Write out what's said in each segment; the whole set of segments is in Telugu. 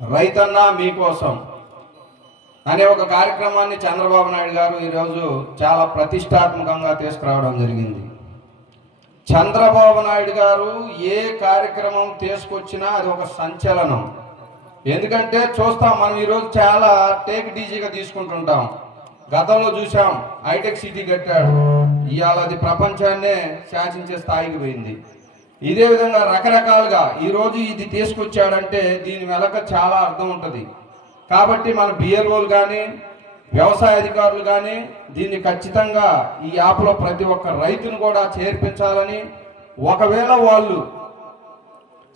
రైతన్న మీకోసం అనే ఒక కార్యక్రమాన్ని చంద్రబాబు నాయుడు గారు ఈరోజు చాలా ప్రతిష్టాత్మకంగా తీసుకురావడం జరిగింది. చంద్రబాబు నాయుడు గారు ఏ కార్యక్రమం తీసుకొచ్చినా అది ఒక సంచలనం. ఎందుకంటే చూస్తాం మనం ఈరోజు చాలా టేక్ డీజీగా తీసుకుంటుంటాం. గతంలో చూసాం హైటెక్ సిటీ కట్టాడు. ఇవాళ అది ప్రపంచాన్నే శాసించే స్థాయికి పోయింది. ఇదే విధంగా రకరకాలుగా ఈరోజు ఇది తీసుకొచ్చాడంటే దీని వెనక చాలా అర్థం ఉంటుంది. కాబట్టి మన బిఎల్ఓలు కానీ వ్యవసాయ అధికారులు కానీ దీన్ని ఖచ్చితంగా ఈ యాప్లో ప్రతి ఒక్క రైతును కూడా చేర్పించాలని ఒకవేళ వాళ్ళు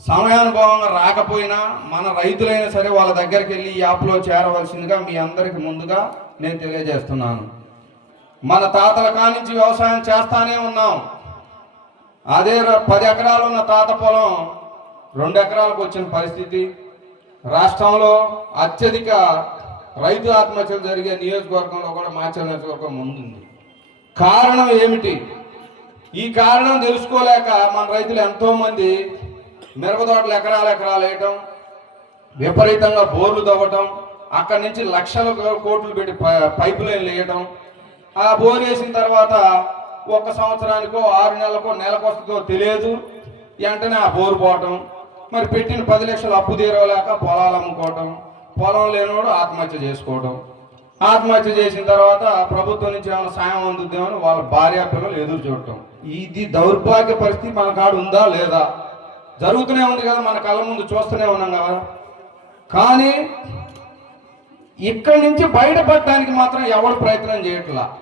సమయానుభవంగా రాకపోయినా మన రైతులైనా సరే వాళ్ళ దగ్గరికి వెళ్ళి ఈ యాప్లో చేరవలసిందిగా మీ అందరికి ముందుగా నేను తెలియజేస్తున్నాను. మన తాతల కానించి వ్యవసాయం చేస్తానే ఉన్నాం. అదే పది ఎకరాలు ఉన్న తాత పొలం రెండు ఎకరాలకు వచ్చిన పరిస్థితి. రాష్ట్రంలో అత్యధిక రైతు ఆత్మహత్యలు జరిగే నియోజకవర్గంలో కూడా మాచల్ నియోజకవర్గం ముందుంది. కారణం ఏమిటి? ఈ కారణం తెలుసుకోలేక మన రైతులు ఎంతోమంది మిరపదోటలు ఎకరాలు ఎకరాలు వేయటం విపరీతంగా బోర్లు తవ్వటం అక్కడి నుంచి లక్షల కోట్లు పెట్టి ప- పైపు లైన్లు వేయటం ఆ బోర్ వేసిన తర్వాత ఒక సంవత్సరానికో ఆరు నెలలకో నెలకు వస్తుందో తెలియదు. వెంటనే ఆ బోరు పోవటం. మరి పెట్టిన పది లక్షలు అప్పు తీరవలేక పొలాలు అమ్ముకోవటం. పొలం లేనివాడు ఆత్మహత్య చేసుకోవటం. ఆత్మహత్య చేసిన తర్వాత ప్రభుత్వం నుంచి ఏమైనా సాయం అందుద్దామని వాళ్ళ భార్య పిల్లలు ఎదురు చూడటం. ఇది దౌర్భాగ్య పరిస్థితి మన కాడు ఉందా లేదా? జరుగుతూనే ఉంది కదా మన కళ్ళ ముందు చూస్తూనే ఉన్నాం కదా. కానీ ఇక్కడి నుంచి బయటపడటానికి మాత్రం ఎవడు ప్రయత్నం చేయట్లా?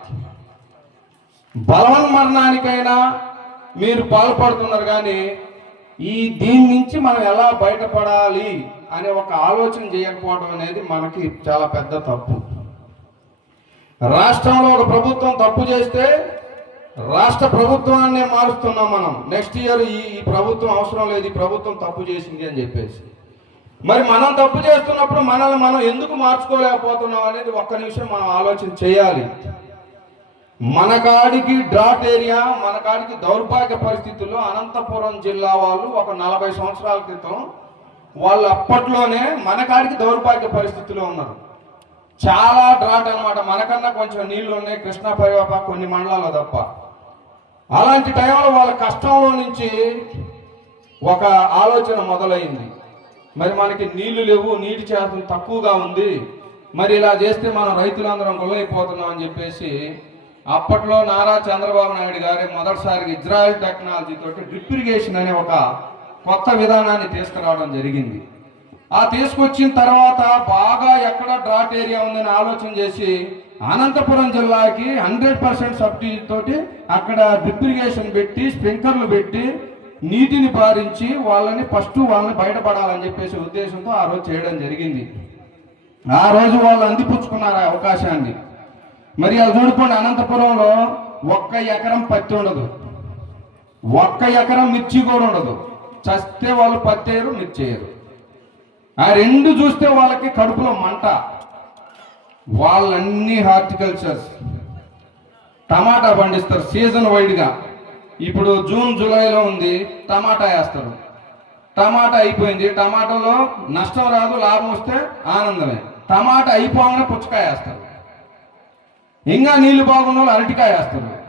బలవన్ మరణానికైనా మీరు పాల్పడుతున్నారు కానీ ఈ దీని నుంచి మనం ఎలా బయటపడాలి అనే ఒక ఆలోచన చేయకపోవడం అనేది మనకి చాలా పెద్ద తప్పు. రాష్ట్రంలో ఒక ప్రభుత్వం తప్పు చేస్తే రాష్ట్ర ప్రభుత్వాన్నే మారుస్తున్నాం మనం. నెక్స్ట్ ఇయర్ ఈ ఈ ప్రభుత్వం అవసరం లేదు ఈ ప్రభుత్వం తప్పు చేసింది అని చెప్పేసి. మరి మనం తప్పు చేస్తున్నప్పుడు మనల్ని మనం ఎందుకు మార్చుకోలేకపోతున్నాం అనేది ఒక్క నిమిషం మనం ఆలోచన చేయాలి. మన కాడికి డ్రాట్ ఏరియా మన కాడికి దౌర్భాగ్య పరిస్థితుల్లో అనంతపురం జిల్లా వాళ్ళు ఒక నలభై సంవత్సరాల క్రితం వాళ్ళు అప్పట్లోనే మన కాడికి దౌర్భాగ్య పరిస్థితుల్లో ఉన్నారు. చాలా డ్రాట్ అన్నమాట. మనకన్నా కొంచెం నీళ్ళు ఉన్నాయి కృష్ణా పరివాప కొన్ని మండలాల్లో తప్ప. అలాంటి టైంలో వాళ్ళ కష్టంలో నుంచి ఒక ఆలోచన మొదలైంది. మరి మనకి నీళ్ళు లేవు నీటి శాతం తక్కువగా ఉంది. మరి ఇలా చేస్తే మనం రైతులందరం గొల్లైపోతున్నాం అని చెప్పేసి అప్పట్లో నారా చంద్రబాబు నాయుడు గారు మొదటిసారి ఇజ్రాయెల్ టెక్నాలజీ తోటి డ్రిప్ ఇరిగేషన్ అనే ఒక కొత్త విధానాన్ని తీసుకురావడం జరిగింది. ఆ తీసుకొచ్చిన తర్వాత బాగా ఎక్కడ డ్రాట్ ఏరియా ఉందని ఆలోచన చేసి అనంతపురం జిల్లాకి హండ్రెడ్ పర్సెంట్ సబ్సిడీ తోటి అక్కడ డ్రిప్ ఇరిగేషన్ పెట్టి స్ప్రింక్లర్లు పెట్టి నీటిని పారించి వాళ్ళని ఫస్ట్ వాళ్ళని బయటపడాలని చెప్పేసి ఉద్దేశంతో ఆ రోజు చేయడం జరిగింది. ఆ రోజు వాళ్ళు అందిపుచ్చుకున్నారు ఆ అవకాశాన్ని. మరి అది చూడుకోండి అనంతపురంలో ఒక్క ఎకరం పత్తి ఉండదు. ఒక్క ఎకరం మిర్చి కూడా ఉండదు. చస్తే వాళ్ళు పత్తి వేయరు మిర్చి వేయరు ఆ రెండు చూస్తే వాళ్ళకి కడుపులో మంట. వాళ్ళన్నీ హార్టికల్చర్స్. టమాటా పండిస్తారు సీజన్ వైడ్గా. ఇప్పుడు జూన్ జూలైలో ఉంది టమాటా వేస్తారు. టమాటా అయిపోయింది టమాటాలో నష్టం రాదు లాభం వస్తే ఆనందమే. టమాటా అయిపోగానే పుచ్చకాయ వేస్తారు. ఇంకా నీళ్ళు బాగున్న వాళ్ళు అరటికాయ వేస్తారు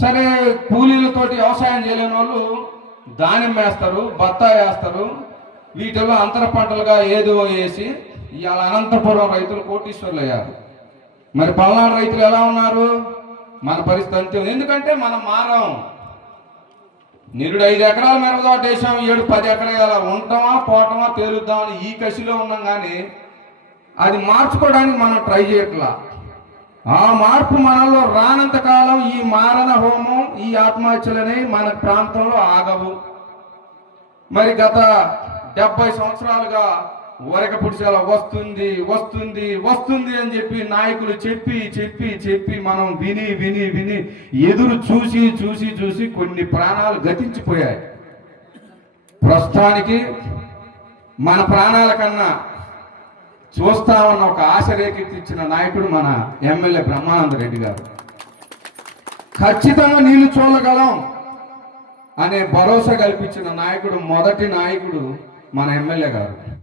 సరే కూలీలతోటి వ్యవసాయం చేయలేని వాళ్ళు దానిమ్మ వేస్తారు బత్తాయి వేస్తారు. వీటిలో అంతర పంటలుగా ఏదో వేసి ఇవాళ అనంతపురం రైతులు కోటీశ్వర్లు అయ్యారు. మరి పల్నాడు రైతులు ఎలా ఉన్నారు? మన పరిస్థితి అంతే ఉంది. ఎందుకంటే మనం మారాం. నిరుడు ఐదు ఎకరాల మిరపతోట వేసాం ఏడు పది ఎకరాలు ఉంటామా పోవటమా తేలుద్దామని ఈ కసిలో ఉన్నాం కానీ అది మార్చుకోవడానికి మనం ట్రై చేయట్లా. ఆ మార్పు మనలో రానంత కాలం ఈ మారణ హోమం ఈ ఆత్మహత్యలనే మన ప్రాంతంలో ఆగవు. మరి గత డెబ్బై సంవత్సరాలుగా వరక పుడిసేల వస్తుంది వస్తుంది వస్తుంది అని చెప్పి నాయకులు చెప్పి చెప్పి చెప్పి మనం విని విని విని ఎదురు చూసి చూసి చూసి కొన్ని ప్రాణాలు గతించిపోయాయి. ప్రస్తుతానికి మన ప్రాణాల కన్నా చూస్తామన్న ఒక ఆశ రేకెత్తించిన నాయకుడు మన ఎమ్మెల్యే బ్రహ్మానంద రెడ్డి గారు. ఖచ్చితంగా నీళ్ళు చూడగలం అనే భరోసా కల్పించిన నాయకుడు మొదటి నాయకుడు మన ఎమ్మెల్యే గారు.